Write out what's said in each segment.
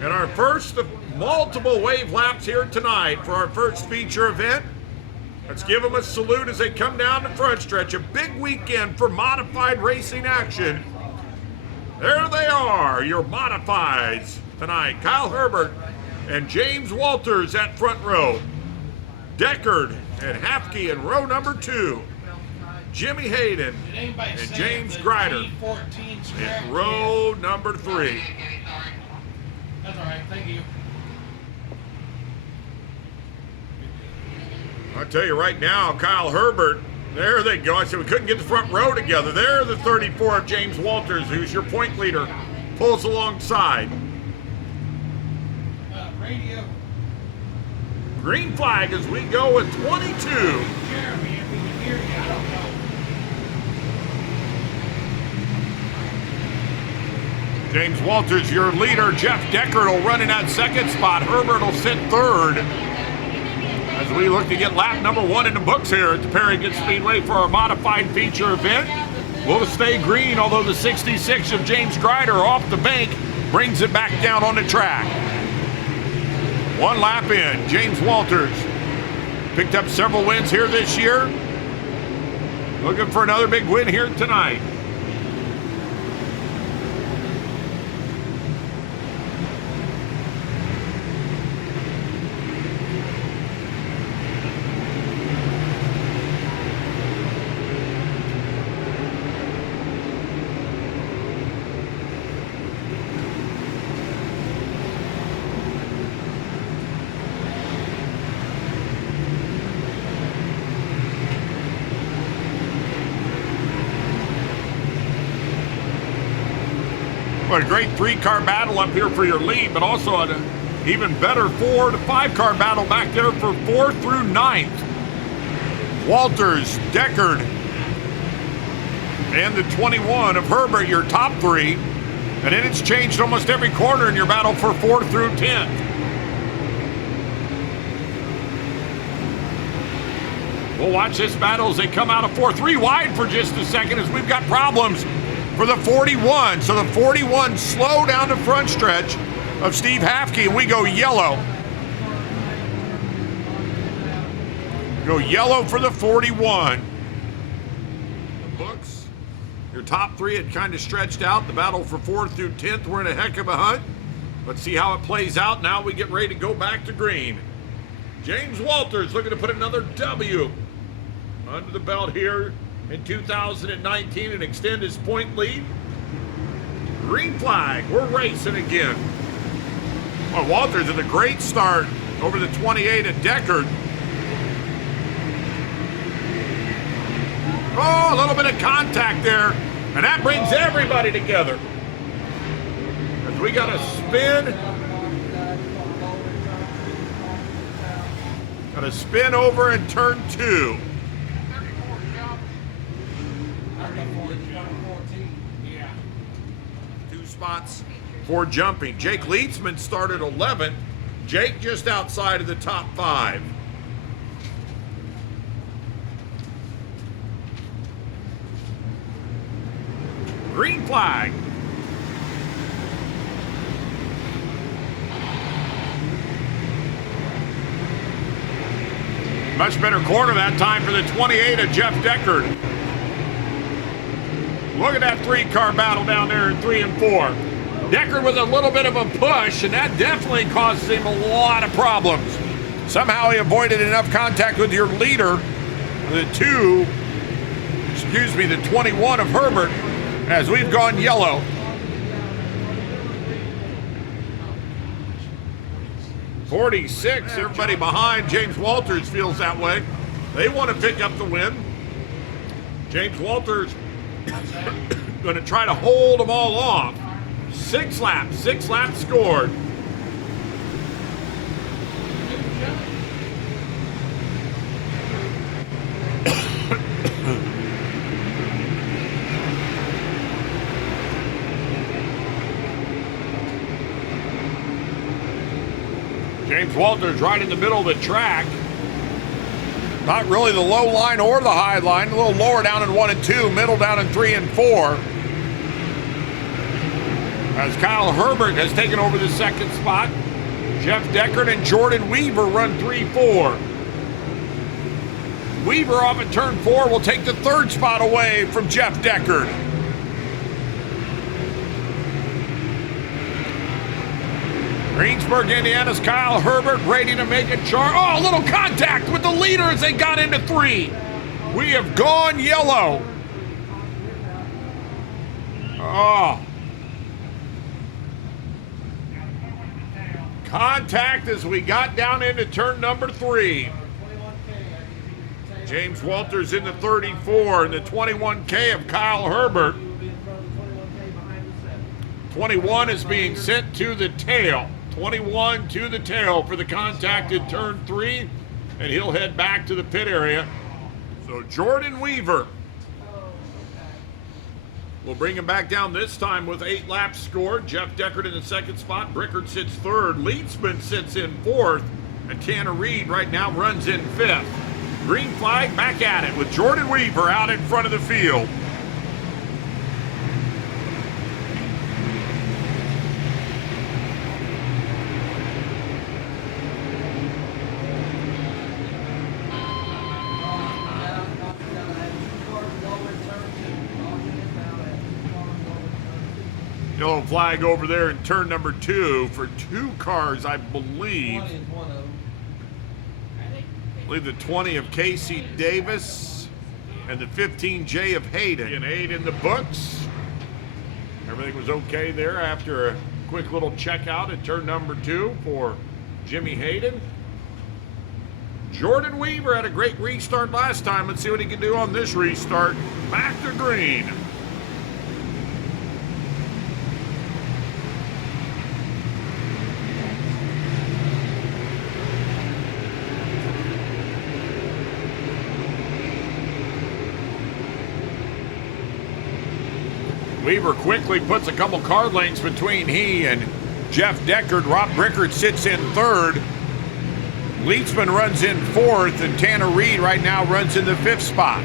And our first of multiple wave laps here tonight for our first feature event. Let's give them a salute as they come down the front stretch. A big weekend for modified racing action. There they are, your modifieds tonight. Kyle Herbert and James Walters at front row. Deckard and Hafke in row number 2. Jimmy Hayden and James Grider in row number 3. That's all right, thank you. I'll tell you right now, Kyle Herbert, there they go. I said we couldn't get the front row together. There, the 34 of James Walters, who's your point leader, pulls alongside. Radio. Green flag as we go with 22. Jeremy, if we can hear you, I don't know. James Walters, your leader. Jeff Deckard will run in that second spot. Herbert will sit third. As we look to get lap number 1 in the books here at the Paragon Speedway for our modified feature event. Will stay green, although the 66 of James Grider off the bank brings it back down on the track. 1 lap in, James Walters picked up several wins here this year. Looking for another big win here tonight. What a great 3-car battle up here for your lead, but also an even better 4 to 5-car battle back there for 4th through 9th. Walters, Deckard, and the 21 of Herbert, your top 3. And then it's changed almost every corner in your battle for 4th through 10th. We'll watch this battle as they come out of 4. 3 wide for just a second as we've got problems for the 41. So the 41 slow down the front stretch of Steve Hafke, and we go yellow. Go yellow for the 41. The books, your top 3 had kind of stretched out. The battle for 4th through 10th, we're in a heck of a hunt. Let's see how it plays out. Now we get ready to go back to green. James Walters looking to put another W under the belt here in 2019 and extend his point lead. Green flag, we're racing again. Well, Walters with a great start over the 28 at Deckard. Oh, a little bit of contact there, and that brings everybody together. As we got a spin. Got a spin over in turn 2. 2 spots for jumping. Jake Leedsman started 11th. Jake just outside of the top 5. Green flag. Much better corner that time for the 28 of Jeff Deckard. Look at that 3-car battle down there in 3 and 4. Deckard with a little bit of a push, and that definitely caused him a lot of problems. Somehow he avoided enough contact with your leader, the 21 of Herbert, as we've gone yellow. '46, everybody behind James Walters feels that way. They want to pick up the win. James Walters going to try to hold them all off. 6 laps scored. James Walters right in the middle of the track. Not really the low line or the high line. A little lower down in 1 and 2, middle down in 3 and 4. As Kyle Herbert has taken over the second spot. Jeff Deckard and Jordan Weaver run 3-4. Weaver off at turn 4 will take the third spot away from Jeff Deckard. Greensburg, Indiana's Kyle Herbert ready to make a charge. Oh, a little contact with the leader as they got into 3. We have gone yellow. Oh. Contact as we got down into turn number 3. James Walters in the 34 and the 21K of Kyle Herbert. 21 is being sent to the tail. 21 to the tail for the contact in turn 3, and he'll head back to the pit area. So Jordan Weaver will bring him back down this time with 8 laps scored. Jeff Deckard in the second spot. Brickard sits third. Leedsman sits in fourth. And Tanner Reed right now runs in fifth. Green flag, back at it with Jordan Weaver out in front of the field. Yellow flag over there in turn number 2 for 2 cars, I believe. I believe the 20 of Casey Davis and the 15J of Hayden. And 8 in the books. Everything was okay there after a quick little checkout at turn number 2 for Jimmy Hayden. Jordan Weaver had a great restart last time. Let's see what he can do on this restart. Back to green. Weaver quickly puts a couple car lengths between he and Jeff Deckard. Rob Brickard sits in third. Leedsman runs in fourth, and Tanner Reed right now runs in the 5th spot.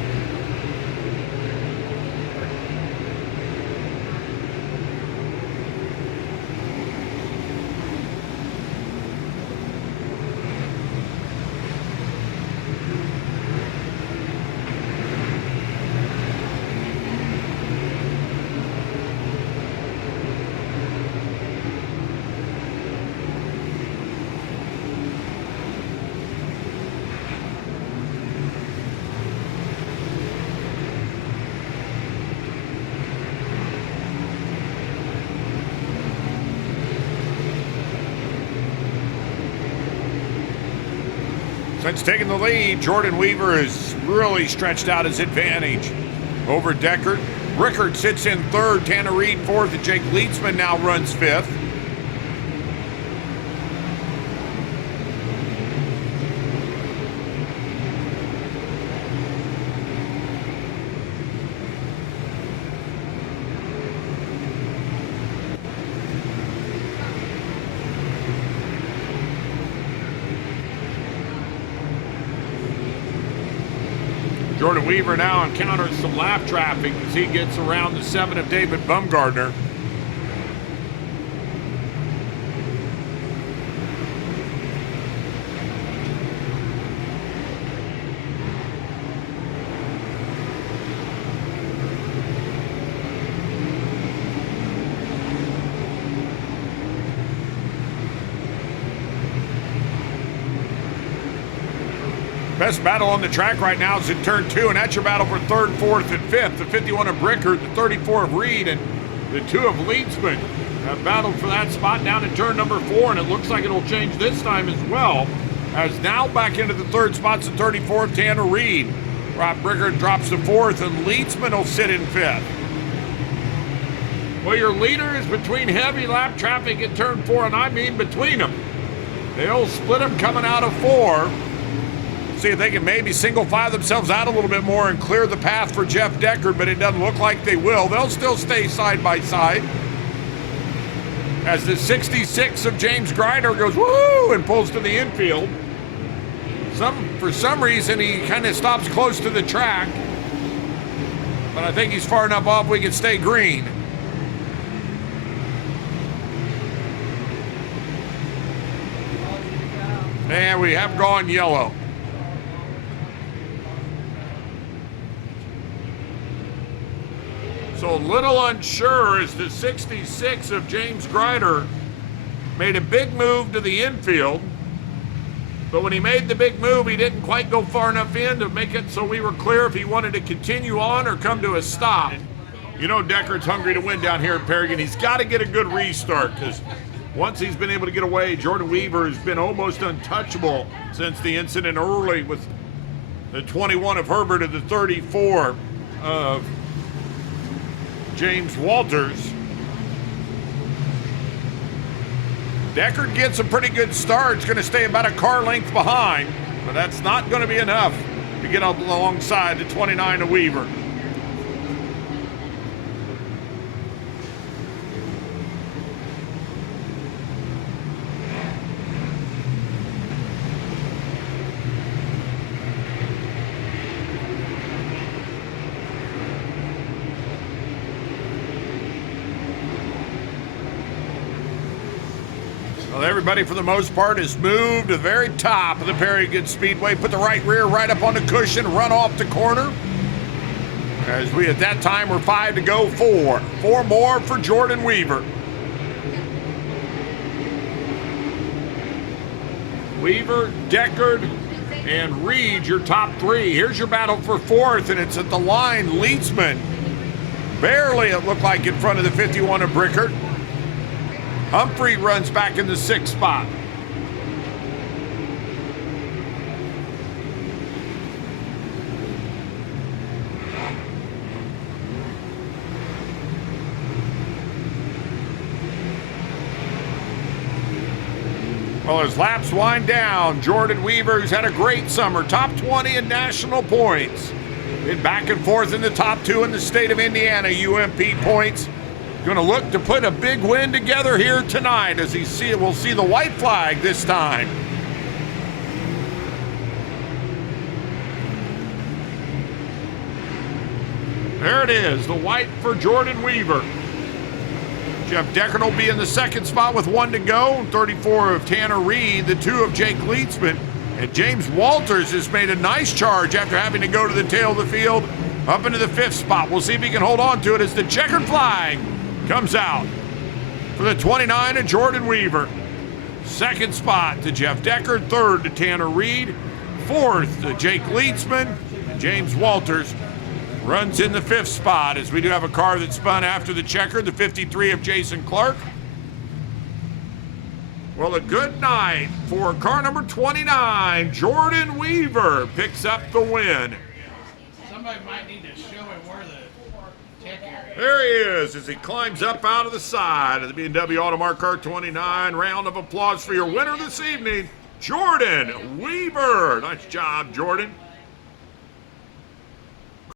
Since taking the lead, Jordan Weaver has really stretched out his advantage over Deckard. Brickard sits in third, Tanner Reed fourth, and Jake Leedsman now runs fifth. Jordan Weaver now encounters some lap traffic as he gets around the 7 of David Bumgardner. Best battle on the track right now is in turn 2, and that's your battle for 3rd, 4th, and 5th. The 51 of Brickard, the 34 of Reed, and the 2 of Leedsman have battled for that spot down in turn number 4, and it looks like it'll change this time as well, as now back into the 3rd spot's the 34 of Tanner Reed. Rob Brickard drops to 4th, and Leedsman will sit in 5th. Well, your leader is between heavy lap traffic in turn 4, and I mean between them. They'll split them coming out of 4. See if they can maybe single file themselves out a little bit more and clear the path for Jeff Deckard, but it doesn't look like they will. They'll still stay side by side as the 66 of James Grider goes woo and pulls to the infield. For some reason, he kind of stops close to the track, but I think he's far enough off we can stay green. And we have gone yellow. So a little unsure as the 66 of James Grider made a big move to the infield. But when he made the big move, he didn't quite go far enough in to make it so we were clear if he wanted to continue on or come to a stop. You know Deckard's hungry to win down here at Paragon. He's got to get a good restart because once he's been able to get away, Jordan Weaver has been almost untouchable since the incident early with the 21 of Herbert and the 34 of James Walters. Deckard gets a pretty good start. It's going to stay about a car length behind, but that's not going to be enough to get up alongside the 29 of Weaver. Well, everybody, for the most part, has moved to the very top of the Paragon Speedway, put the right rear right up on the cushion, run off the corner. As we, at that time, were 5 to go, 4. 4 more for Jordan Weaver. Weaver, Deckard, and Reed, your top 3. Here's your battle for 4th, and it's at the line. Leitzman, barely, it looked like, in front of the 51 of Brickert. Humphrey runs back in the 6th spot. Well, as laps wind down, Jordan Weaver, who's had a great summer, top 20 in national points. Been back and forth in the top 2 in the state of Indiana, UMP points. Going to look to put a big win together here tonight as we'll see the white flag this time. There it is, the white for Jordan Weaver. Jeff Deckard will be in the 2nd spot with 1 to go. 34 of Tanner Reed, the 2 of Jake Leitzman. And James Walters has made a nice charge after having to go to the tail of the field up into the 5th spot. We'll see if he can hold on to it as the checkered flag comes out for the 29 of Jordan Weaver. 2nd spot to Jeff Deckard, 3rd to Tanner Reed, 4th to Jake Leitzman. James Walters runs in the 5th spot as we do have a car that spun after the checker, the 53 of Jason Clark. Well, a good night for car number 29. Jordan Weaver picks up the win. Somebody might need to show him where the check area is. There he is as he climbs up out of the side of the B&W Automark car 29. Round of applause for your winner this evening, Jordan Weaver. Nice job, Jordan.